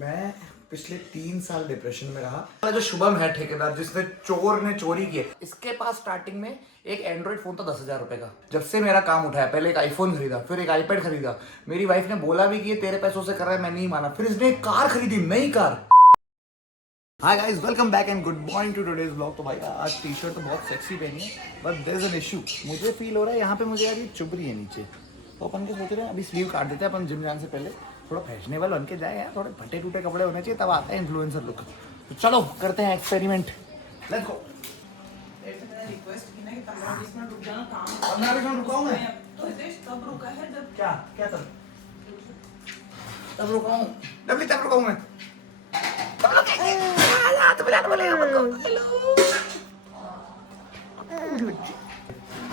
मैं पिछले 3 साल डिप्रेशन में रहा। जो शुभम है ठेकेदार जिसने चोर ने चोरी की है, इसके पास स्टार्टिंग में एक एंड्रॉइड फोन था 10,000 रुपए का। जब से मेरा काम उठाया, पहले एक आईफोन खरीदा, फिर एक आईपैड खरीदा। मेरी वाइफ ने बोला भी कि ये तेरे पैसों से कर रहा है, मैं नहीं माना। फिर इसने एक कार खरीदी, नई car. Hi guys, welcome back and good morning to today's blog. तो भाई आज टी शर्ट तो बहुत सेक्सी पहनी है, but there is an issue. मुझे फील हो रहा है यहाँ पे मुझे यार ये चुभ रही है नीचे। तो अपन के सोच रहे हैं अभी स्लीव काट देते हैं अपन जिम जाने से पहले, थोड़ा फैशनेबल बन के जाए यार। थोड़े फटे टूटे कपड़े होने चाहिए, तब आता है इन्फ्लुएंसर लुक। तो चलो करते हैं एक्सपेरिमेंट, लेट्स गो। 15 मिनट रुका हूँ मैं तो हितेश तब रुका है जब क्या तब रुका हूँ तब रुका हूँ मैं।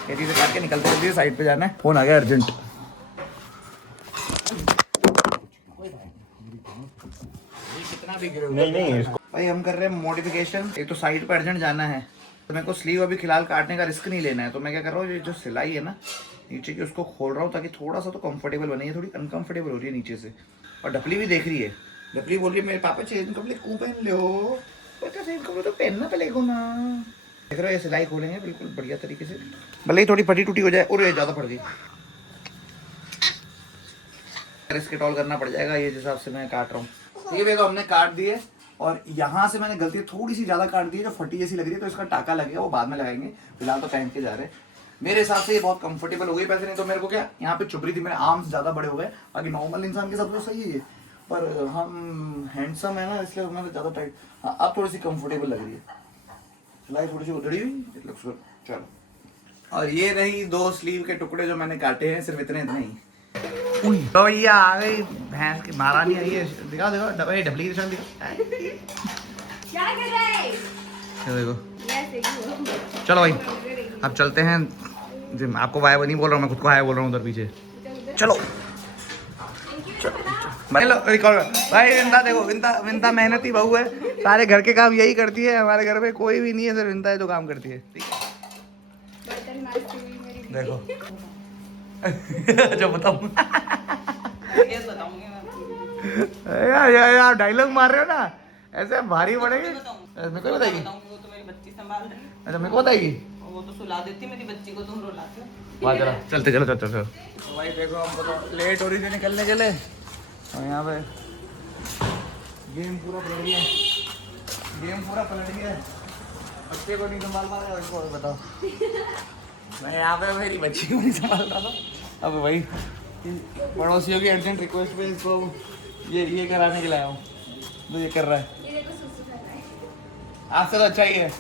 तेजी से काट के निकलते हैं, साइड पे जाना है। फोन आ गया अर्जेंट। कितना भी गिरे नहीं भाई, हम कर रहे हैं मॉडिफिकेशन। एक तो साइड पे अर्जेंट जाना है, तो मेरे को स्लीव अभी फिलहाल काटने का रिस्क नहीं लेना है। तो मैं क्या कर रहा हूँ, ये जो सिलाई है ना नीचे की, उसको खोल रहा हूँ ताकि थोड़ा सा तो कंफर्टेबल बने। थोड़ी अनकंफर्टेबल हो रही है नीचे से। और डपली भी देख रही है, डपली बोल रही है मेरे पापा चेंज कपड़े क्यों पहन लो, चेंज कपड़े तो पहनना पड़ेगा ना। देख रहे हो, ये सिलाई खोलेंगे बिल्कुल बढ़िया तरीके से, भले ही थोड़ी फटी टूटी हो जाए। और ये ज़्यादा फट गई, इसके टॉल करना पड़ जाएगा ये जिस हिसाब से मैं काट रहा हूँ। ये देखो हमने काट दिए, और यहाँ से मैंने गलती थोड़ी सी ज़्यादा काट दी है, जो फटी जैसी लग रही है। तो इसका टाका लगेगा, वो बाद में लगाएंगे, फिलहाल तो पहन के जा रहे हैं। मेरे हिसाब से ये बहुत कंफर्टेबल हो गई। वैसे नहीं तो मेरे को क्या यहाँ पे चुभ रही थी, मेरे आर्म्स ज़्यादा बड़े हो गए। बाकी नॉर्मल इंसान के सब तो सही है, पर हम हैंडसम है ना, इसलिए हमारे ज़्यादा टाइट। हाँ, अब थोड़ी सी कंफर्टेबल लग रही है, सिलाई थोड़ी सी उधड़ी हुई, इट लुक्स गुड। चलो, और ये रही 2 स्लीव के टुकड़े जो मैंने काटे हैं, सिर्फ इतने ही। तो भैया आ गई भैंस की महारानी आई है। दिखाओ डबली की निशान दिखाओ। क्या कर रहा है? देखो, चलो भाई अब चलते हैं जिम। आपको वाई नहीं बोल रहा हूँ मैं, खुद को हाय बोल रहा हूँ उधर पीछे। चलो रिकॉर्ड भाई। विंता देखो, विंता मेहनती बहू है, सारे घर के काम यही करती है। हमारे घर में कोई भी नहीं है, सिर्फ विंता है जो काम करती है। ठीक है, देखो जो बताऊँ यार डायलॉग मार रहे हो ना, ऐसे भारी पड़ेगी। मेरे को बताएगी, वो तो मेरी बच्ची संभाल रही है। अच्छा मेरे को बताएगी, वो तो सुला देती मेरी बच्ची को, तुम रुलाते हो। वाह चलो चलते चलो चलो चलो। तो भाई देखो, हमको तो लेट हो रही थी निकलने के लिए, और यहाँ पे गेम पूरा पलट गया है। बच्चे को नहीं संभाल पा रहे, इसको बताओ। मैं यहाँ पे मेरी बच्ची को नहीं संभाल रहा था। अब भाई पड़ोसियों की अर्जेंट रिक्वेस्ट पे इसको ये कराने के लिए आया हूँ, तो ये कर रहा है। आज से तो अच्छा ही है।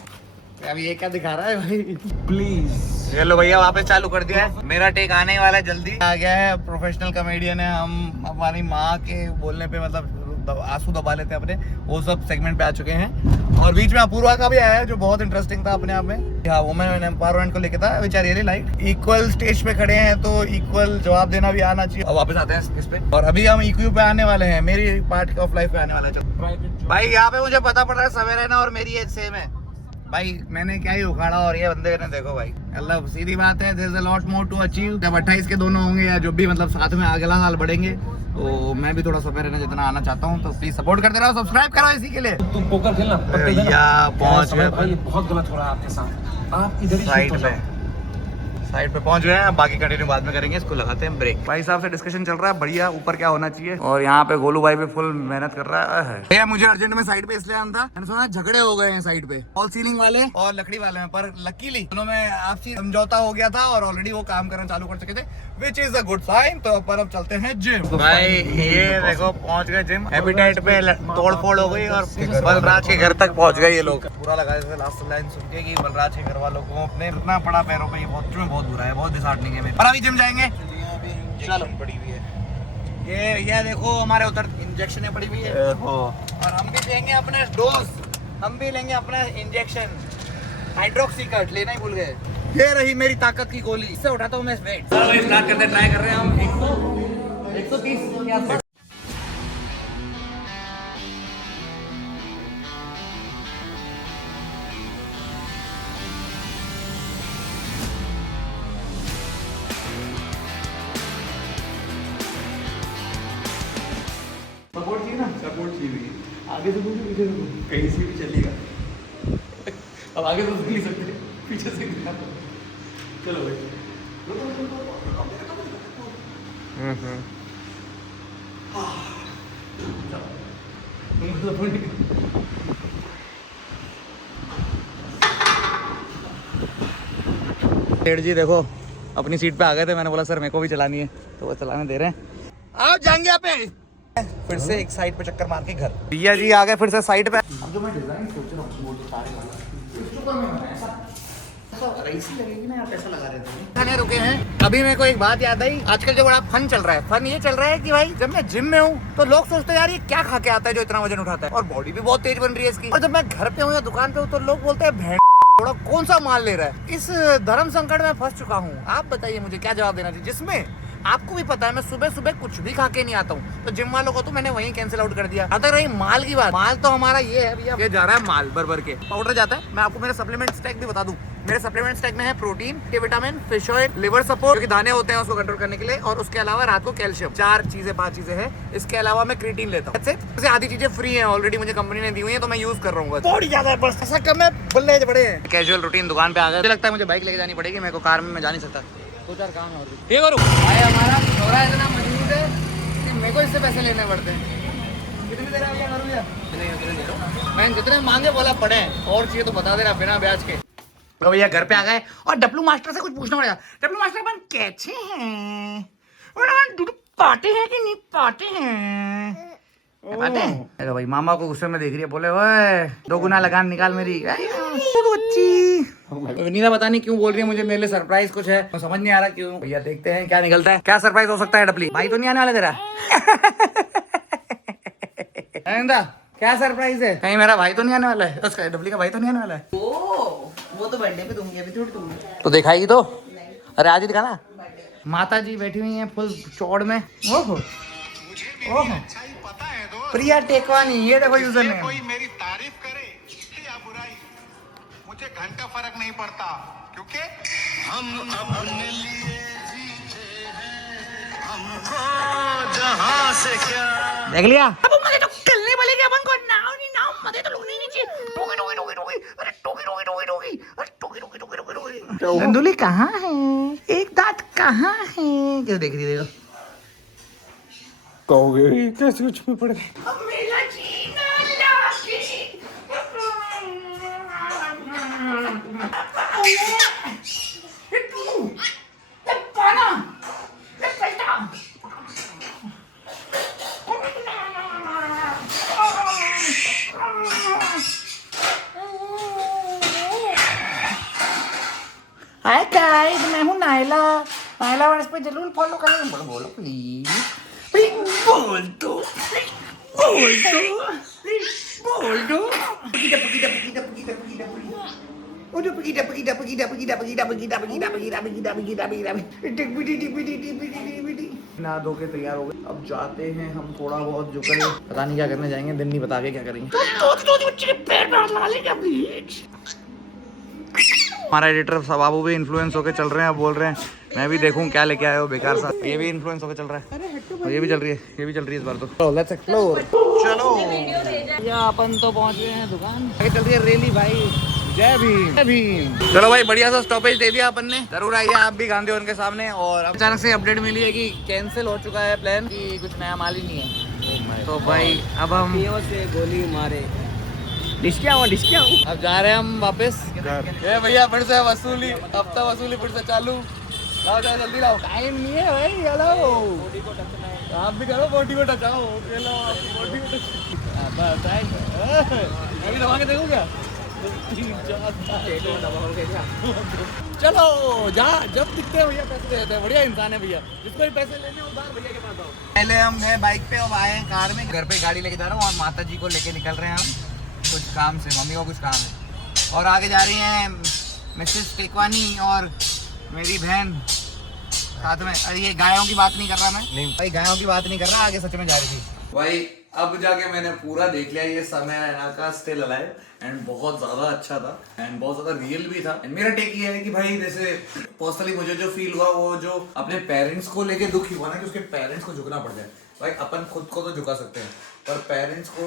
अब ये क्या दिखा रहा है भाई, प्लीज। चलो भैया वापस चालू कर दिया है। मेरा टेक आने वाला है, जल्दी आ गया है। प्रोफेशनल कॉमेडियन है हम, हमारी माँ के बोलने पे मतलब आंसू दबा लेते हैं अपने, वो सब सेगमेंट पे आ चुके हैं। और बीच में अपूर्वा का भी आया है, जो बहुत इंटरेस्टिंग था अपने आप में। हाँ, वुमेन एम्पावरमेंट को लेके था, which are really like. Equal stage पे खड़े हैं तो इक्वल जवाब देना भी आना चाहिए। अब वापस आते हैं इस पे, और अभी हम EQ पे आने वाले हैं, मेरी पार्ट ऑफ लाइफ पे आने वाला है। भाई यहाँ पे मुझे पता पड़ रहा है सवेरे ना और मेरी एज सेम है भाई। मैंने क्या ही उखाड़ा, और ये बंदे ने देखो भाई, मतलब सीधी बात है, there is a lot more to achieve. जब 28 के दोनों होंगे, या जो भी मतलब साथ में अगला साल बढ़ेंगे, तो मैं भी थोड़ा सवेरे ना जितना आना चाहता हूँ। तो प्लीज सपोर्ट करते रहो, सब्सक्राइब करो इसी के लिए। तुम पोकर खेलना, पहुंच गए भाई, ये बहुत गलत हो रहा है आपके साथ। आप इधर ही साइड पे पहुंच गए हैं। बाकी कंटिन्यू बाद में करेंगे, इसको लगाते हैं ब्रेक। भाई साहब से डिस्कशन चल रहा है बढ़िया, ऊपर क्या होना चाहिए। और यहाँ पे गोलू भाई भी फुल मेहनत कर रहा है। भैया मुझे अर्जेंट में साइड पे इसलिए आना था, मैंने सुना झगड़े हो गए हैं साइड पे, फॉल सीलिंग वाले और लकड़ी वाले में। पर लकीली दोनों में आपसी समझौता हो गया था, और ऑलरेडी वो काम करना चालू कर चुके थे, which is a good sign. तो पर अब चलते हैं जिम। भाई ये देखो पहुंच गए जिम। एपिटाइट पे तोड़ फोड़ हो गई, और बलराज के घर तक पहुंच गए ये लोग। पूरा लगा लास्ट लाइन सुन के कि बलराज के घर वालों को अपने इतना पड़ा पैरों पे, ये बहुत बुरा है, बहुत डिसहार्टनिंग है। पर अभी जिम जाएंगे, चलो। पड़ी हुई है ये देखो, हमारे उधर इंजेक्शन पड़ी हुई है, और हम भी लेंगे अपने डोज, हम भी लेंगे अपना इंजेक्शन। हाइड्रोक्सी कट लेना ही भूल गए। ये रही मेरी ताकत की गोली, इससे उठाता हूँ मैं वेट। स्टार्ट करते, ट्राई कर रहे हैं हम 130 के आसपास। सपोर्ट चाहिए ना, सपोर्ट चाहिए। रही है। आगे से बोलिए पीछे से बोलिए, कहीं से भी चलेगा। अब आगे तो नहीं सकते, पीछे से चलो भाई। सेठ जी देखो अपनी सीट पे आ गए थे, मैंने बोला सर मेरे को भी चलानी है, तो वो चलाने दे रहे हैं। आप जाएंगे यहाँ पे फिर से एक साइड पे चक्कर मार के घर। भैया जी आ गए फिर से साइड पे। अब जो मैं डिजाइन सोच रहा हूँ वो तो सारे वाला ऐसा रईसी लगेगी ना यार, पैसा लगा रहे थे। खाने रुके हैं, अभी मेरे को एक बात याद आई। आजकल जो बड़ा फन चल रहा है, फन ये चल रहा है कि भाई जब मैं जिम में हूँ तो लोग सोचते हैं यार ये क्या खा के आता है जो इतना वजन उठाता है, और बॉडी भी बहुत तेज बन रही है इसकी। और जब मैं घर पे हूँ या दुकान पे हूँ तो लोग बोलते हैं भेड़ थोड़ा कौन सा माल ले रहा है। इस धर्म संकट में फंस चुका हूँ। आप बताइए मुझे क्या जवाब देना चाहिए, जिसमें आपको भी पता है मैं सुबह सुबह कुछ भी खा के नहीं आता हूँ, तो जिम वालों को तो मैंने वहीं कैंसिल आउट कर दिया। अगर रही माल की बात, माल तो हमारा ये है भैया, ये जा रहा है माल भर के पाउडर जाता है। मैं आपको मेरा सप्लीमेंट स्टैक भी बता दूं, मेरे सप्लीमेंट स्टैक में है protein, vitamin, fish oil, liver support, जो दाने होते हैं उसको कंट्रोल करने के लिए, और उसके अलावा रात को कैल्शियम। 5 चीजें हैं। इसके अलावा मैं क्रिएटिन लेता हूँ। आधी चीजें फ्री है ऑलरेडी, मुझे कंपनी ने दी हुई है, तो मैं यूज कर रहा हूँ। बहुत ज्यादा है बस, ऐसा कम है बल्ले बड़े हैं। कैजुअल रूटीन दुकान पे आ गए, मुझे लगता है मुझे बाइक लेके जानी पड़ेगी, मेरे को कार में मैं जा नहीं सकता, 2-4 काम है और भी। ठीक करूँ भाई, हमारा छोरा इतना मजबूत है कि मेरे को इससे पैसे लेने पड़ते हैं। कितने दे रहा है भैया? मैं जितने मांगे बोला पड़े, और चाहिए तो बता दे रहा बिना ब्याज के। तो भैया घर पे आ गए और डब्लू मास्टर से कुछ पूछना पड़ेगा। डब्लू मास्टर अपन कैसे हैं, पाते हैं कि नहीं पाते हैं? पाते हैं। अरे भाई मामा को गुस्से में देख रही है, बोले ओए 2 गुना लगान निकाल मेरी। नीना पता नहीं क्यों बोल रही है मुझे, मेरे लिए सरप्राइज कुछ है, तो समझ नहीं आ रहा क्यों। भैया देखते हैं क्या निकलता है। क्या सरप्राइज हो सकता है डबली? भाई तो नहीं आने वाला तेरा? क्या सरप्राइज है? कहीं मेरा भाई तो नहीं आने वाला है? उसका डबली का भाई तो नहीं आने वाला है? वो तो बर्थडे पे दूंगी, अभी थोड़ी दूंगी। तो दिखाई तो, अरे आज ही दिखाना। माता जी बैठी हुई हैं फुल चौड़ में। ओहो ओहो, प्रिया टेकवानी, ये देखो यूजर नेम। कोई मेरी तारीफ करे या बुराई, मुझे घंटा फर्क नहीं पड़ता, क्योंकि हम अपने लिए जीते हैं, हमको जहां से क्या। देख लिया? अब मुझे तो कलने वाले के अपन को नाव नहीं, नाव मजे तो लोग नहीं नीचे। टोकी टोकी टोकी टोकी, अरे टोकी टोकी टोकी टोकी, अरे टोकी टोकी टोकी टोकी टोकी। धंधुली कहाँ है? एक दांत कहाँ है? क्या देख रही है? देखो कहोगे कैसे कुछ में पड़ गए। मेरा जीना लागी। ये तू, ये पाना, ये पैसा। हाय गाइस, मैं हूँ नायला। नायला वर्स पे जरूर फॉलो करें। बोलो प्लीज, बोल दो, बोल दो, बोल दो। पकीटा पकीटा पकीटा पकीटा पकीटा पकीटा, ओडो पकीटा पकीटा पकीटा पकीटा पकीटा पकीटा पकीटा पकीटा पकीटा पकीटा पकीटा टिक पिटी टिक पिटी टिक पिटी टिक पिटी। ना धो के तैयार हो गए, अब जाते हैं हम थोड़ा बहुत जो करें, पता नहीं क्या करने जाएंगे, दिन नहीं बता के क्या करेंगे। तो बच्चे के पैर पे हाथ लगा लेगा प्लीज। हमारा एडिटर सबाबू भी इन्फ्लुएंस होके चल रहे हैं, अब बोल रहे हैं मैं भी देखूं क्या लेके आए हो बेकार सा। ये भी इन्फ्लुएंस होके चल रहा है, और ये भी चल रही है, ये भी चल रही है इस बार तो। Let's explore. चलो या अपन तो पहुंच गए हैं दुकान, आगे चल रही है रैली भाई। जय भीम, जय भीम। चलो भाई बढ़िया सा स्टॉपेज दे दिया अपन ने, जरूर आइए आप भी गांधी उनके सामने। और अचानक से अपडेट मिली है कि कैंसिल हो चुका है प्लान, कि कुछ नया माल ही नहीं है। तो भाई अब हम से गोली मारे, अब जा रहे हैं हम वापस घर। भैया फिर से वसूली, हफ्ता वसूली फिर से चालू। लाओ जाओ जल्दी लाओ, टाइम नहीं है भाई। हेलो आप भी करो, बॉडी को टचाओ। ये लो बॉडी को अभी दबा के देखो क्या। चलो जा, जब दिखते हैं भैया पैसे दे देते हैं। बढ़िया इंसान है भैया, जिसको भी पैसे लेने उधार भैया के पास आओ। पहले हम गए बाइक पे, अब आए हैं कार में। घर पे गाड़ी लेके जा रहा हूँ और माता जी को लेके निकल रहे हैं हम कुछ काम से, मम्मी को कुछ काम है। और आगे जा रही हैं मिसेस टेकवानी और मेरी बहन साथ में। अरे ये गायों की बात नहीं कर रहा मैं, नहीं भाई गायों की बात नहीं कर रहा, आगे सच में जा रही थी भाई। अब जाके मैंने पूरा देख लिया ये समय रैना का स्टिल अलाइव, एंड बहुत ज्यादा अच्छा था एंड बहुत ज्यादा रियल भी था। एंड मेरा टेक ये है कि भाई जैसे पर्सनली मुझे जो फील हुआ वो जो अपने पेरेंट्स को लेके दुखी हुआ ना, कि उसके पेरेंट्स को झुकना पड़ जाए। भाई अपन खुद को तो झुका सकते हैं, पर पेरेंट्स को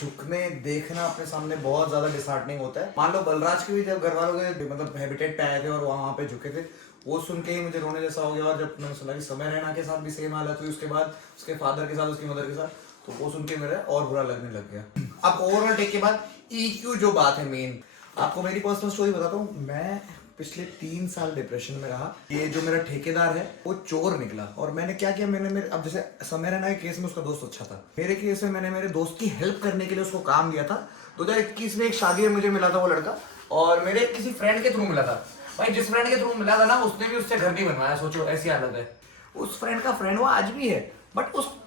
झुकने देखना अपने सामने बहुत ज्यादा डिसहार्टनिंग होता है। मान लो बलराज के भी जब घर वालों के मतलब हैबिटेट पे आए थे और वहाँ पे झुके थे, वो सुन के ही मुझे रोने जैसा हो गया। और जब मैंने सुना कि समय रैना के साथ भी सेम हालत हुई, उसके बाद उसके फादर के साथ, उसकी मदर के साथ, तो वो सुन के मेरा और बुरा लगने लग गया। अब ओवरऑल टेक के बाद EQ जो बात है मेन, आपको मेरी पर्सनल स्टोरी बताता हूँ। मैं पिछले 3 साल डिप्रेशन में रहा। ये जो मेरा ठेकेदार है वो चोर निकला। और मैंने क्या किया, मैंने मेरे अब जैसे समय रैना के केस में उसका दोस्त अच्छा था, मेरे केस में मैंने मेरे दोस्त की हेल्प करने के लिए उसको काम दिया था। 2021 में एक शादी में मुझे मिला था वो लड़का, और मेरे किसी फ्रेंड के थ्रू मिला था। भाई जिस फ्रेंड के थ्रू मिला था ना, उसने भी उससे घर नहीं बनवाया। सोचो ऐसी हालत है। उस फ्रेंड का फ्रेंड वो आज भी है, बट उस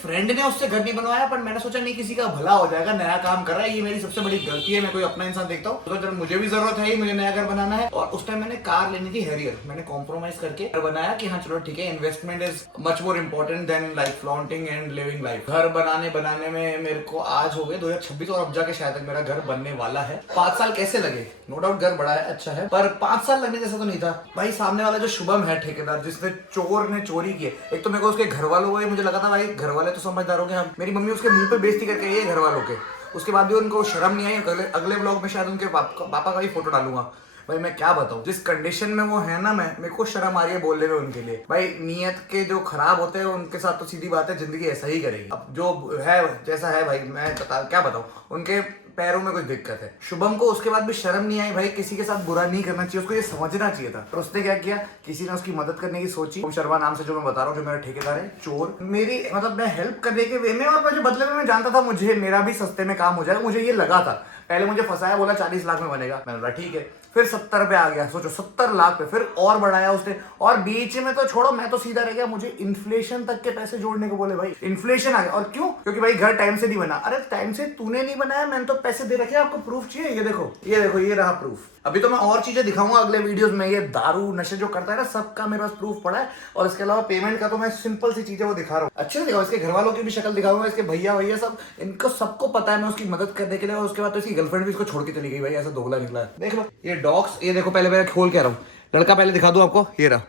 फ्रेंड ने उससे घर नहीं बनवाया। पर मैंने सोचा नहीं किसी का भला हो जाएगा, नया काम कर रहा है, ये मेरी सबसे बड़ी गलती है। मैं कोई अपना इंसान देखता हूँ तो जब मुझे भी जरूरत है, मुझे नया घर बनाना है। और उस टाइम मैंने कार लेनी थी हैरियर, मैंने कॉम्प्रोमाइज करके घर बनाया कि हाँ चलो ठीक है, investment is much more important then like flaunting and living life. घर बनाने में मेरे को आज हो गए 2026 और अब जाके शायद तक मेरा घर बनने वाला है। 5 साल कैसे लगे, नो डाउट घर बड़ा है, अच्छा है, पर 5 साल लगने जैसा तो नहीं था भाई। सामने वाला जो शुभम है ठेकेदार, जिसने चोर ने चोरी की, एक तो मेरे को उसके घर वालों को मुझे लगा था भाई घर वाले तो समझदार हो गए। हम मेरी मम्मी उसके मुंह पे बेइज्जती करके ये घर वालों के, उसके बाद भी उनको शर्म नहीं आई। अगले व्लॉग में शायद उनके पापा का भी फोटो डालूंगा। भाई मैं क्या बताऊं, जिस कंडीशन में वो है ना, मेरे को शर्म आ रही है बोलने में उनके लिए। भाई नियत के जो खराब होते हैं उनके साथ तो सीधी बात है, जिंदगी ऐसा ही करेगी। अब जो है जैसा है भाई, मैं क्या बताऊं, उनके पैरों में कुछ दिक्कत है। शुभम को उसके बाद भी शर्म नहीं आई। भाई किसी के साथ बुरा नहीं करना चाहिए, उसको ये समझना चाहिए था। पर उसने क्या किया, किसी ने उसकी मदद करने की सोची। ओम शर्मा नाम से जो मैं बता रहा हूँ, जो मेरा ठेकेदार है, चोर, मेरी मतलब मैं हेल्प करने के वे में, और मुझे बदले में मैं जानता था मुझे मेरा भी सस्ते में काम हो जाएगा, मुझे ये लगा था। पहले मुझे फंसाया, बोला 40 लाख में बनेगा, मैंने बोला ठीक है। फिर 70 पे आ गया, सोचो 70 लाख पे, फिर और बढ़ाया उसने। और बीच में तो छोड़ो, मैं तो सीधा रह गया, मुझे इन्फ्लेशन तक के पैसे जोड़ने को बोले। भाई इन्फ्लेशन आ गया, और क्यों? क्योंकि भाई घर टाइम से नहीं बना। अरे टाइम से तूने नहीं बनाया, मैंने तो पैसे दे रखे, आपको प्रूफ चाहिए? ये देखो ये रहा प्रूफ। अभी तो मैं और चीजें दिखाऊंगा अगले वीडियोस में। ये दारू नशे जो करता है ना, सबका मेरे पास प्रूफ पड़ा है। और इसके अलावा पेमेंट का तो मैं सिंपल सी चीजें वो दिखा रहा हूँ। अच्छे से दिखाऊंगा, इसके घर वालों की भी शक्ल दिखाऊंगा, इसके भैया सब, इनको सबको पता है मैं उसकी मदद करने के लिए। और उसके बाद तो इसकी गर्लफ्रेंड भी इसको छोड़ के चली गई। भाई ऐसा दोगला निकला है। देख लो ये डॉग्स, ये देखो, पहले मैं खोल के आ रहा हूँ। लड़का पहले दिखा दूं आपको, ये रहा,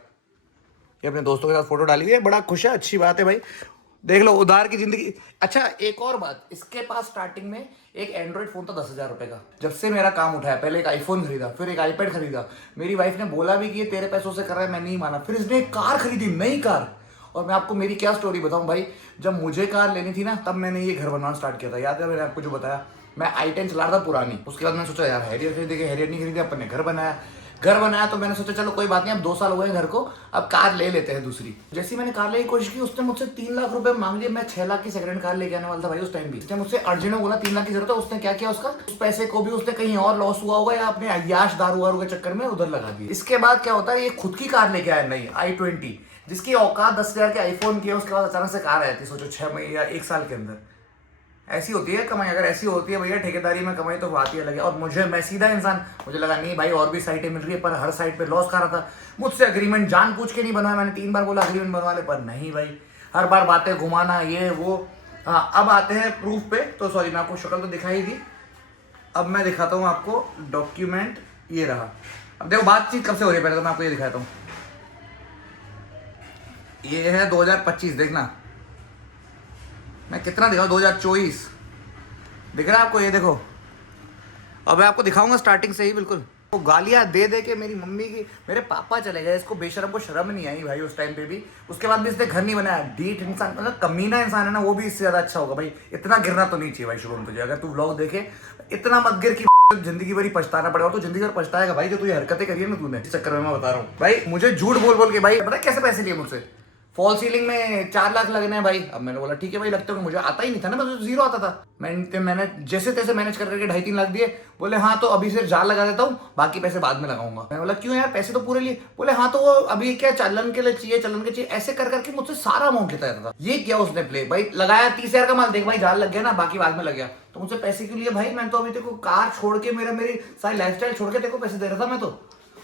ये अपने दोस्तों के साथ फोटो डाली है, बड़ा खुश है, अच्छी बात है भाई। देख लो उधार की जिंदगी। अच्छा एक और बात, इसके पास स्टार्टिंग में एक एंड्रॉइड फोन था 10,000 रुपए का। जब से मेरा काम उठाया, पहले एक आईफोन खरीदा, फिर एक आईपैड खरीदा। मेरी वाइफ ने बोला भी कि ये तेरे पैसों से कर रहा है, मैं नहीं माना। फिर इसने एक कार खरीदी, नई कार। और मैं आपको मेरी क्या स्टोरी बताऊं भाई, जब मुझे कार लेनी थी ना, तब मैंने ये घर बनवाना स्टार्ट किया था। याद है मैंने आपको जो बताया, मैं i10 चला रहा था पुरानी। उसके बाद मैंने सोचा यार हैरियर खरीदेंगे, हैरियर नहीं खरीदे, अपन ने घर बनाया तो मैंने सोचा चलो कोई बात नहीं, अब 2 साल हो गए घर को, अब कार ले लेते हैं दूसरी। जैसे मैंने कार लेने की कोशिश की, उसने मुझसे 3 लाख रुपए मांग लिए। मैं 6 लाख की सेकंड कार लेके आने वाला था भाई उस टाइम भी। उसने मुझसे अर्जेंट बोला 3 लाख की जरूरत है। उसने क्या किया, उसका उस पैसे को भी उसने कहीं और लॉस हुआ होगा, या अपने अय्याश दारू वारू के चक्कर में उधर लगा दिया। इसके बाद क्या होता है, ये खुद की कार लेके आया नई i20, जिसकी औकात 10,000 के आईफोन की है। उसके बाद अचानक से कार आई थी, सोचो 6 महीने या 1 साल के अंदर। ऐसी होती है कमाई। अगर ऐसी होती है भैया ठेकेदारी में कमाई, तो बात ही अलग है। और मैं सीधा इंसान, मुझे लगा नहीं भाई और भी साइटें मिल रही है, पर हर साइट पे लॉस खा रहा था। मुझसे अग्रीमेंट जानबूझ के नहीं बनवाया, मैंने 3 बार बोला अग्रीमेंट बनवा ले, पर नहीं भाई, हर बार बातें घुमाना ये वो। हाँ अब आते हैं प्रूफ पे। तो सॉरी, मैं आपको शक्ल तो दिखाई दी, अब मैं दिखाता हूँ आपको डॉक्यूमेंट। ये रहा। अब देखो बातचीत कब से हो रही है, पहले तो मैं आपको ये दिखाता हूँ। ये है 2025, देखना मैं कितना दिखाऊं, 2024 दिख रहा है आपको? ये देखो, अब मैं आपको दिखाऊंगा स्टार्टिंग से ही बिल्कुल। वो गालियां दे दे के मेरी मम्मी की, मेरे पापा चले गए, इसको बेशरम को शर्म नहीं आई भाई उस टाइम पे भी। उसके बाद भी इसने घर नहीं बनाया। डीठ इंसान, मतलब कमीना इंसान है ना, वो भी इससे ज्यादा अच्छा होगा भाई। इतना गिरना तो नहीं चाहिए भाई शुभम तुझे। अगर तू व्लॉग देखे, इतना मत गिर की जिंदगी भर पछताना पड़ेगा। तो जिंदगी भर पछताएगा भाई, जो तू ये हरकतें करी है ना तूने, इस चक्कर में मैं बता रहा हूँ भाई। मुझे झूठ बोल के भाई, पता है कैसे पैसे लिए मुझसे? फॉल सीलिंग में 4 लाख लगने हैं भाई। अब मैंने बोला ठीक है भाई लगते हो, मुझे आता ही नहीं था ना, मुझे 0 आता था। मैंने जैसे तैसे मैनेज करके 2.5-3 लाख दिए। बोले हाँ तो अभी सिर्फ जाल लगा देता हूँ, बाकी पैसे बाद में लगाऊंगा। मैंने बोला क्यों यार, पैसे तो पूरे लिए। बोले हाँ तो वो अभी क्या चलन के लिए चाहिए। ऐसे कर करके मुझसे सारा अमाउंट लेता रहता था। ये किया उसने प्ले भाई, लगाया 30,000 का माल, देख भाई जाल लग गया ना, बाकी बाद में लग गया। तो मुझसे पैसे क्यों लिए भाई? मैं तो अभी तेको कार छोड़ के, मेरी सारी लाइफस्टाइल छोड़ के तेको पैसे दे रहा था मैं तो।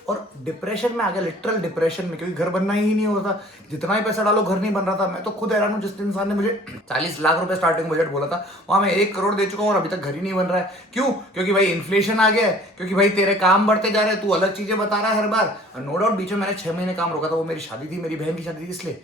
और डिप्रेशन में आ गया, लिटरल डिप्रेशन में, क्योंकि घर बनना ही नहीं हो रहा था। जितना ही पैसा डालो घर नहीं बन रहा था। मैं तो खुद हैरान हूँ, जिस इंसान ने मुझे 40 लाख रुपए स्टार्टिंग बजट बोला था, वहां मैं 1 करोड़ दे चुका हूँ और अभी तक घर ही नहीं बन रहा है। क्यों? क्योंकि भाई इन्फ्लेशन आ गया है, क्योंकि भाई तेरे काम बढ़ते जा रहे हैं, तू अलग चीजें बता रहा है हर बार। नो डाउट बीच में मैंने 6 महीने काम रोका था, वो मेरी शादी थी, मेरी बहन की शादी थी, इसलिए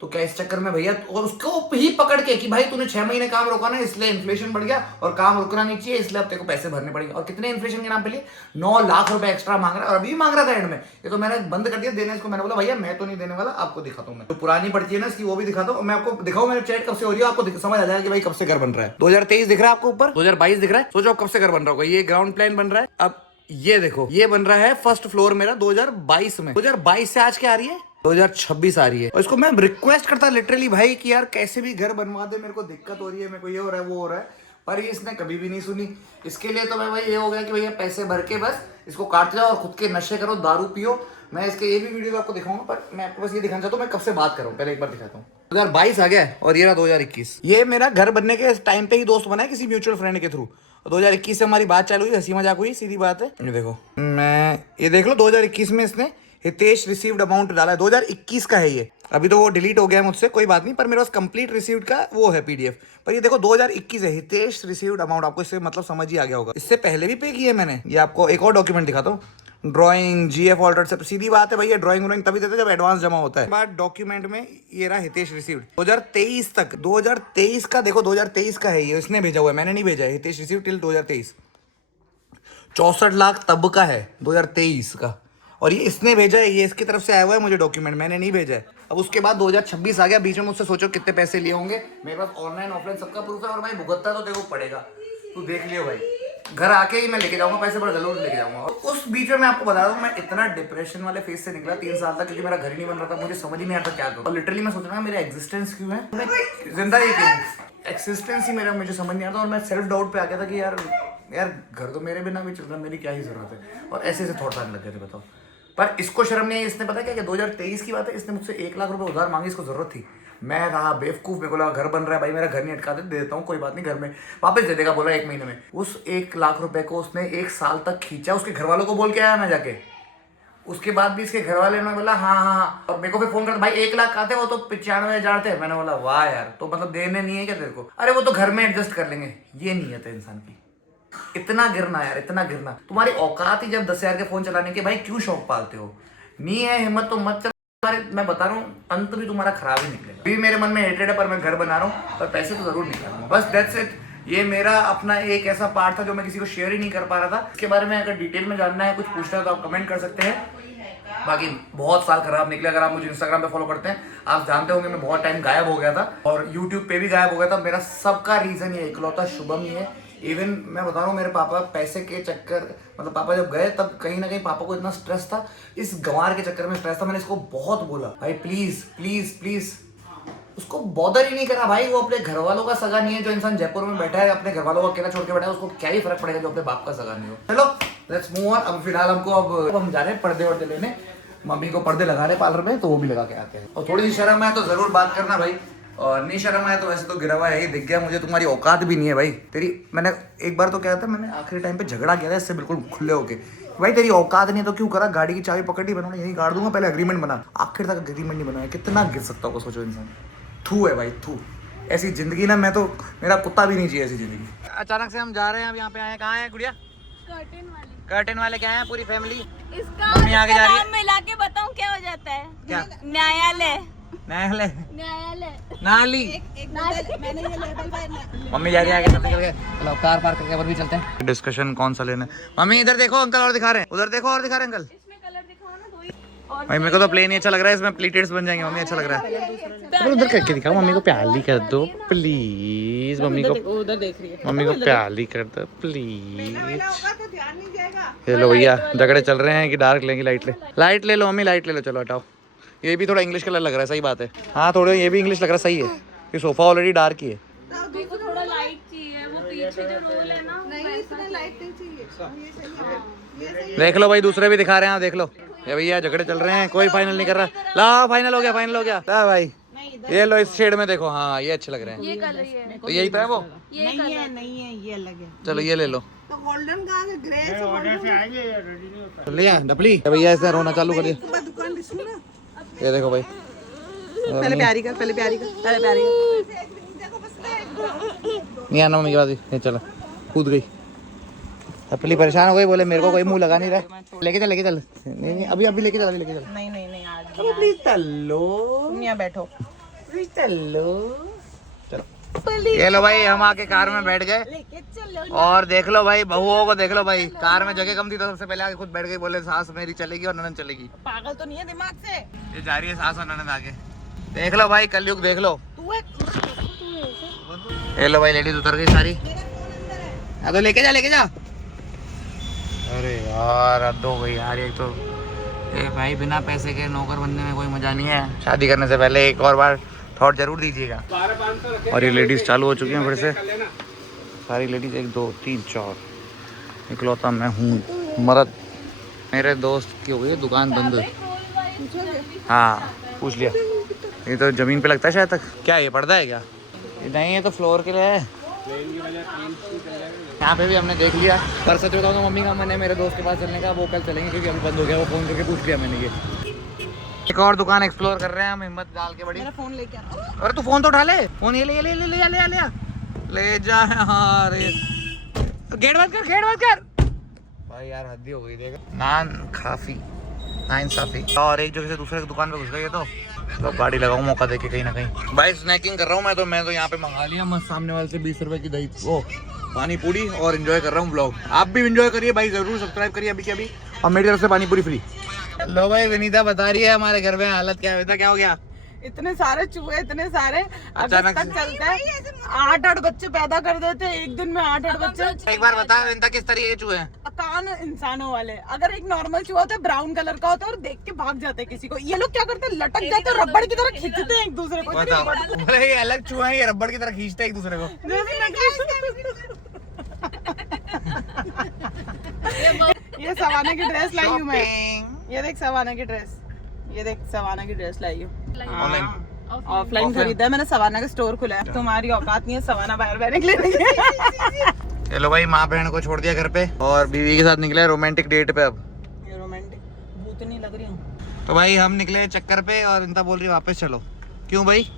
तो क्या इस चक्कर में भैया, और उसको ही पकड़ के कि भाई तूने 6 महीने काम रोका ना इसलिए इन्फ्लेशन बढ़ गया और काम रुकना नहीं चाहिए इसलिए अब तेरे को पैसे भरने पड़ेंगे। और कितने इन्फ्लेशन के नाम पे लिए 9 लाख रुपए एक्स्ट्रा मांग रहा है और अभी भी मांग रहा था एंड में। ये तो मैंने बंद कर दिया देने इसको। मैंने बोला भैया मैं तो नहीं देने वाला, आपको दिखाता हूँ मैं। तो पुरानी पर्ची है ना इसकी वो भी दिखाता हूँ मैं आपको। दिखाऊँ मेरे चैट कब से हो रही है आपको समझ आ जाएगा कि भाई कब से घर बन रहा है। 2023 दिख रहा है आपको ऊपर, 2022 दिख रहा है। सोचो कब से घर बन रहा होगा। ये ग्राउंड प्लान बन रहा है। अब ये देखो ये बन रहा है फर्स्ट फ्लोर मेरा 2022 में। 2022 से आज क्या आ रही है 2026 आ रही है। और इसको मैं रिक्वेस्ट करता लिटरली भाई कि यार कैसे भी घर बनवा दे, मेरे को दिक्कत हो रही है, मेरे को ये हो रहा है वो हो रहा है। पर ये इसने कभी भी नहीं सुनी। इसके लिए तो मैं भाई ये हो गया कि भैया पैसे भर के बस इसको काट जाओ और खुद के नशे करो, दारू पियो। मैं इसके ये भी वीडियो आपको दिखाऊंगा पर मैं आपको बस ये दिखाना चाहता हूँ मैं कब से बात कर रहा हूँ। पहले एक बार दिखाता हूँ। 2022 आ गया और ये रहा 2021। ये मेरा घर बनने के टाइम पे ही दोस्त बना है किसी म्यूचुअल फ्रेंड के थ्रू। 2021 से हमारी बात चालू हुई, हंसी मजाक हुई, सीधी बात है। ये देखो मैं ये देख लो 2021 में इसने हितेश रिसीव्ड अमाउंट डाला है। 2021 का है ये। अभी तो वो डिलीट हो गया है मुझसे, कोई बात नहीं, पर मेरे पास कंप्लीट रिसीव्ड का वो है पीडीएफ। पर ये देखो 2021 है, हितेश रिसीव्ड अमाउंट। आपको इससे मतलब समझ ही आ गया होगा। इससे पहले भी पे किए मैंने। ये आपको एक और डॉक्यूमेंट दिखाता हूँ। ड्राइंग जीएफ ऑल्टर्ड से सीधी बात है भैया। ड्राइंग व्राइंग तभी देते जब एडवांस जमा होता है। बाद डॉक्यूमेंट में ये रहा हितेश रिसीव्ड 2023 तक। 2023 का देखो 2023 का है ये, इसने भेजा हुआ है, मैंने नहीं भेजा है। हितेश रिसीव्ड टिल 2023 64 लाख तब का है 2023 का। और ये इसने भेजा है, ये इसकी तरफ से आया हुआ है मुझे डॉक्यूमेंट, मैंने नहीं भेजा है। अब उसके बाद 2026 आ गया बीच में। मुझसे सोचो कितने पैसे लिए होंगे। मेरे पास ऑनलाइन ऑफलाइन सबका प्रूफ है। और भाई भुगतना तो देखो पड़ेगा, तू देख लियो भाई। घर आके ही मैं लेके जाऊंगा पैसे, पर जरूर लेके जाऊंगा। उस बीच में मैं आपको बता दूं मैं इतना डिप्रेशन वाले फेज से निकला 3 साल तक, क्योंकि मेरा घर ही नहीं बन रहा था। मुझे समझ ही नहीं आता क्या करूं। और लिटरली मैं सोच रहा मेरा एग्जिस्टेंस क्यों है, मैं जिंदा ही क्यों, एक्सिस्टेंस ही मेरा मुझे समझ नहीं आता। और मैं सेल्फ डाउट पे आ गया था कि यार घर तो मेरे बिना भी चल रहा, मेरी क्या ही जरूरत है। और ऐसे थॉट्स आने लग गए थे, बताओ। पर इसको शर्म नहीं है। इसने पता क्या 2023 की बात है, इसने मुझसे 1 लाख रुपए उधार मांगी। इसको जरूरत थी। मैं रहा बेवकूफ, मेरे को लगा घर बन रहा है भाई, मेरा घर नहीं अटका दे देता हूँ, कोई बात नहीं, घर में वापस दे देगा बोला 1 महीने में। उस 1 लाख रुपए को उसने 1 साल तक खींचा। उसके घर वालों को बोल के आया मैं जाके। उसके बाद भी इसके घर वाले ने बोला हाँ। और मेरे को भी फोन कर भाई 1 लाख आते, वो तो 95,000 थे। मैंने बोला वाह यार, तो मतलब देने नहीं है क्या तेरे को? अरे वो तो घर में एडजस्ट कर लेंगे। ये नीयत है इंसान की। इतना गिरना यार, इतना गिरना। तुम्हारी औकात ही जब 10,000 के फोन चलाने के, भाई क्यों शौक पालते हो? नहीं है हिम्मत तो मत चल। मैं बता रहा हूँ अंत भी तुम्हारा खराब ही निकलेगा। अभी मेरे मन में हेटेड है, पर मैं घर बना रहा हूँ, पर पैसे तो जरूर निकालूंगा। बस दैट्स इट। ये मेरा अपना एक ऐसा पार्ट था जो मैं किसी को शेयर ही नहीं कर पा रहा था। इसके बारे में अगर डिटेल में जानना है, कुछ पूछना है तो आप कमेंट कर सकते हैं। बाकी बहुत साल खराब निकले। अगर आप मुझे इंस्टाग्राम पे फॉलो करते हैं, आप जानते होंगे मैं बहुत टाइम गायब हो गया था और यूट्यूब पे भी गायब हो गया था। मेरा सबका रीजन ये इकलौता शुभम ही है। इवन मैं बता रहा हूँ मेरे पापा पैसे के चक्कर, मतलब पापा जब गए तब कहीं ना कहीं पापा को इतना स्ट्रेस था, इस गंवार के चक्कर में स्ट्रेस था। मैंने इसको बहुत बोला भाई प्लीज प्लीज प्लीज। उसको बॉदर ही नहीं करा भाई। वो अपने घर वालों का सगा नहीं है। जो इंसान जयपुर में बैठा है अपने घर वालों को अकेला छोड़ के बैठा है, उसको क्या ही फर्क पड़ेगा जो अपने बाप का सगा नहीं हो। चलो लेट्स मूव ऑन। अब फिलहाल हमको अब हम जा रहे हैं पर्दे वर्दे लेने। मम्मी को पर्दे लगा रहे पार्लर में, तो वो भी लगा के आते हैं। और थोड़ी सी शर्म है तो जरूर बात करना भाई। और नहीं शर्म आया तो वैसे तो गिरा हुआ है ही, दिख गया मुझे। तुम्हारी औकात भी नहीं है भाई तेरी। मैंने एक बार तो क्या था, मैंने आखिरी टाइम पे झगड़ा किया था इससे बिल्कुल खुले होके, भाई तेरी औकात नहीं है तो क्यों करा? गाड़ी की चाबी पकड़ी, मैंने यही गाड़ दूंगा, पहले एग्रीमेंट बना। आखिर तक एग्रीमेंट नहीं बनाया। कितना गिर सकता होगा सोचो इंसान। थू है भाई, थू। ऐसी जिंदगी ना, मैं तो, मेरा कुत्ता भी नहीं चाहिए ऐसी जिंदगी। अचानक से हम जा रहे हैं, अब यहाँ पे आए। कहाँ है गुड़िया? कर्टन वाले क्या है? पूरी फैमिली। इसका मम्मी आगे जा रही है। मिला के बताऊं क्या हो जाता है? क्या? न्यायालय। न्यायालय न्यायालय नाली। मैंने ये लेबल पर मम्मी जा रही है आगे, चलते करके। चलो कार पार्क करके और भी चलते हैं। डिस्कशन कौन सा लेना है? मम्मी इधर देखो, अंकल और दिखा रहे हैं। उधर देखो और दिखा रहे हैं अंकल। इसमें कलर दिखाओ ना, दो ही। और भाई मेरे को तो प्लेन ही अच्छा लग रहा है, इसमें प्लीटेड्स बन जाएंगे। मम्मी अच्छा लग रहा है। उधर करके दिखाओ, मम्मी को प्याली कर दो प्लीज। मम्मी को उधर देख रही है। मम्मी को प्याली कर दो प्लीज। ये लो भैया, झगड़े चल रहे हैं कि डार्क लेंगे लाइट ले। लाइट ले लो मम्मी, लाइट ले लो। चलो हटाओ। ये भी थोड़ा इंग्लिश कलर लग रहा है, सही बात है। हाँ थोड़ा ये भी इंग्लिश लग रहा है, सही है। ये सोफा ऑलरेडी डार्क ही है। मेरे को थोड़ा लाइट चाहिए। वो पीछे जो रोल है ना, नहीं इसमें लाइट नहीं चाहिए। देख लो भाई, दूसरे भी दिखा रहे हैं, आप देख लो। ये भैया झगड़े चल रहे हैं, कोई फाइनल नहीं कर रहा। ला फाइनल हो गया, फाइनल हो गया। ला भाई ये लो, इस शेड में देखो। हाँ ये अच्छे लग रहे हैं। ये कलर ही है। तो यही तो है वो। ये कलर नहीं है, ये अलग है। चलो ये ले लो। तो गोल्डन कहाँ से? ग्रे से गोल्डन। लिया डपली भैया, ऐसे रोना चालू कर दिया। दुकान दिसू ना। ये देखो भाई, पहले प्यारी कर, पहले प्यारी कर, पहले प्यारी कर। नहीं आना मम्मी के बाद। ये चलो कूद गई। डपली परेशान हो गई, बोले मेरे को कोई मुंह लगा नहीं रहा। लेके चल, लेके चल। नहीं नहीं अभी अभी लेके चल, अभी लेके चल। नहीं नहीं नहीं आज अभी चलो। यहाँ बैठो। भी चलो। चलो ये लो भाई, हम आके कार में बैठ गए और देख लो भाई, बहुओं को देख लो भाई, कार में जगह कम थी तो सबसे पहले आके खुद बैठ गई, बोले सास मेरी चलेगी और ननद चलेगी। पागल तो नहीं है दिमाग से? ये जा रही है सास और ननद आगे, देख लो भाई कलयुग देख लो। ये लो भाई लेडीज उतर गई सारी। हाँ तो लेके जा। अरे यार हद हो गई यार, एक तो भाई बिना पैसे के नौकर बनने में कोई मजा नहीं है। शादी करने से पहले एक और बार थॉट जरूर दीजिएगा। और ये लेडीज चालू हो चुकी हैं फिर से, सारी लेडीज 1 2 3 4। इकलौता मैं हूँ मर्द। मेरे दोस्त की हो गई है दुकान बंद। हाँ पूछ लिया। ये तो जमीन पे लगता है शायद तक। क्या ये पर्दा है क्या? ये नहीं, ये तो फ्लोर के लिए है। यहाँ पे भी हमने देख लिया, पर सच बताऊँ तो मम्मी का मन है मेरे दोस्त के पास चलने का, वो कल चलेंगे क्योंकि अभी बंद हो गया। वो फोन करके पूछ लिया मैंने। ये एक और दुकान एक्सप्लोर कर रहे हैं हम, हिम्मत डाल के बड़ी। मेरा फोन लेके आ। अरे तू फोन तो उठा ले, फोन ये ले जा यार। गेट बंद कर भाई यार, हद ही हो गई। देखा नान काफी नाइंसाफी। और एक जगह से दूसरे दुकान पे घुस गई है तो गाड़ी लगाऊं मौका देके कहीं ना कहीं। भाई स्नैकिंग कर रहा हूँ मैं तो यहाँ पे मंगा लिया मस्त सामने वाले से 20 रुपए की दही वो पानी पूरी, और एंजॉय कर रहा हूँ ब्लॉग। आप भी एंजॉय करिए भाई, जरूर सब्सक्राइब करिए अभी के अभी, और मेरी तरफ से पानी पूरी फ्री। लो भाई विनीता बता रही है हमारे घर में हालत क्या है। क्या हो गया? इतने सारे चूहे, इतने सारे अचानक तक चलते हैं। 8-8 बच्चे पैदा कर देते हैं एक दिन में। 8-8 बच्चे। एक बार बता विनीता किस तरीके के चूहे हैं? कान इंसानों वाले। अगर एक नॉर्मल चूहा होता है ब्राउन कलर का होता है और देख के भाग जाते हैं किसी को, ये लोग क्या करते हैं लटक जाते हैं, रबड़ की तरह खींचते हैं एक दूसरे को। बताओ ये अलग चूहा है, ये रबड़ की तरह खींचते हैं एक दूसरे को। ये सवाना की ड्रेस लाई हूँ मैं। ये देख सवाना की ड्रेस, ये देख सवाना की ड्रेस लाई हूँ। ऑफलाइन खरीदा है मैंने, सवाना का स्टोर खुला है। तुम्हारी औकात नहीं है सवाना बाहर बहने के लिए। चलो भाई, माँ बहन को छोड़ दिया घर पे और बीवी के साथ निकले रोमांटिक डेट पे। अब ये रोमांटिक भूत नहीं लग रही हूँ। तो भाई हम निकले चक्कर पे और इनता बोल रही है वापस चलो। क्यों भाई?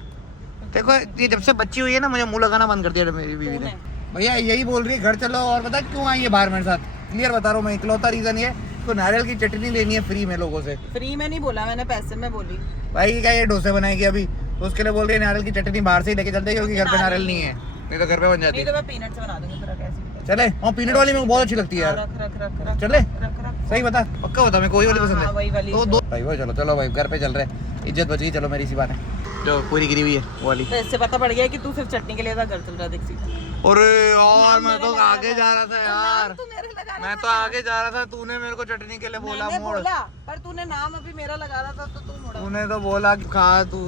देखो ये जब से बच्ची हुई है ना, मुझे मुंह लगाना बंद कर दिया मेरी बीवी ने। भैया यही बोल रही है घर चलो, और बता क्यों आई है बाहर मेरे साथ। क्लियर बता रहा हूँ मैं, इकलौता रीजन ये तो नारियल की चटनी लेनी है फ्री में लोगों से। फ्री में नहीं बोला मैंने, पैसे में बोली। भाई क्या ये डोसे बनाएगी अभी, तो उसके लिए बोल रही है नारियल की चटनी बाहर से ही लेके चलते हैं क्योंकि घर पे नारियल नहीं है, नहीं तो घर पे बन जाती है। नहीं तो मैं पीनट से बना दूंगी तेरा कैसे। चले और पीनट वाली मेरे को बहुत अच्छी लगती है यार। रख चले रख रख। सही बता, पक्का बता मेरे को वही वाली पसंद है। वही वाली तो दो भाई वो चलो चलो भाई, घर पे चल रहे, इज्जत बच गई। चलो मेरी इसी बात है जो पूरी गिरी हुई है वो वाली। तो इससे पता पड़ गया कि तू सिर्फ चटनी के लिए था घर चल रहा। देख सीधा। अरे यार मैं तो आगे जा रहा था यार, तू मेरे लगा रहा मैं तो आगे जा रहा था, तूने मेरे को चटनी के लिए बोला मैंने मोड़। बोला, पर तूने नाम अभी मेरा लगा रहा था तो तू मुड़ा। तूने तो बोला कि खा तू,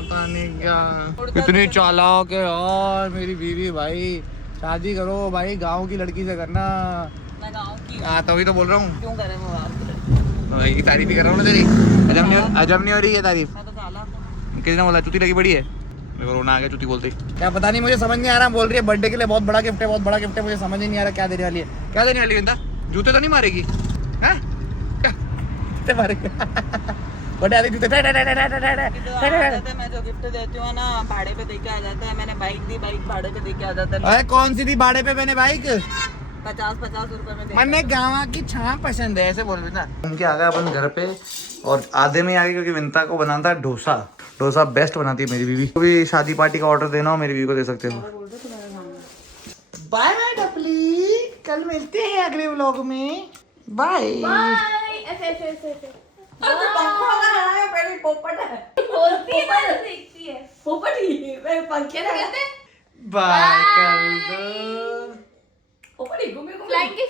पता नहीं क्या इतनी चालाक है यार मेरी बीवी। भाई शादी करो भाई, गांव की लड़की से करना। मैं गाँव की हाँ तभी तो बोल रहा हूँ। क्यों करे मैं भाई की तारीफ ही कर रहा हूँ ना तेरी। अजब नहीं हो रही है तारीफ। मैं तो साला किसी ने बोला चुती लगी बड़ी है, मेरे को रोना आ गया चुती बोलते। क्या पता नहीं, मुझे समझ नहीं आ रहा। बोल रही है बर्थडे के लिए बहुत बड़ा गिफ्ट है, बहुत बड़ा गिफ्ट है। मुझे समझ ही नहीं आ रहा क्या देने वाली है। क्या देने वाली है इंदा? जूते तो नहीं मारेगी? मारेगी बर्थडे आते जूते। मैं जो गिफ्ट देती हूँ ना भाड़े पे देके आ जाता है। मैंने बाइक दी, बाइक भाड़े पे देके आ जाता है। अरे कौन सी थी भाड़े पे मैंने बाइक? 50-50 रुपए में। मैंने गाँव की छाँ पसंद है, ऐसे बोल रही ना। उनके आ गए अपन घर पे और आधे में आ गए क्योंकि विंता को बनाना था डोसा। डोसा बेस्ट बनाती है मेरी बीवी। तो भी शादी पार्टी का ऑर्डर देना हो मेरी बीवी को दे सकते हो। बाय बाय डपली, कल मिलते हैं अगले व्लॉग में। बाय। बाय कर दो। फ्लैंकिश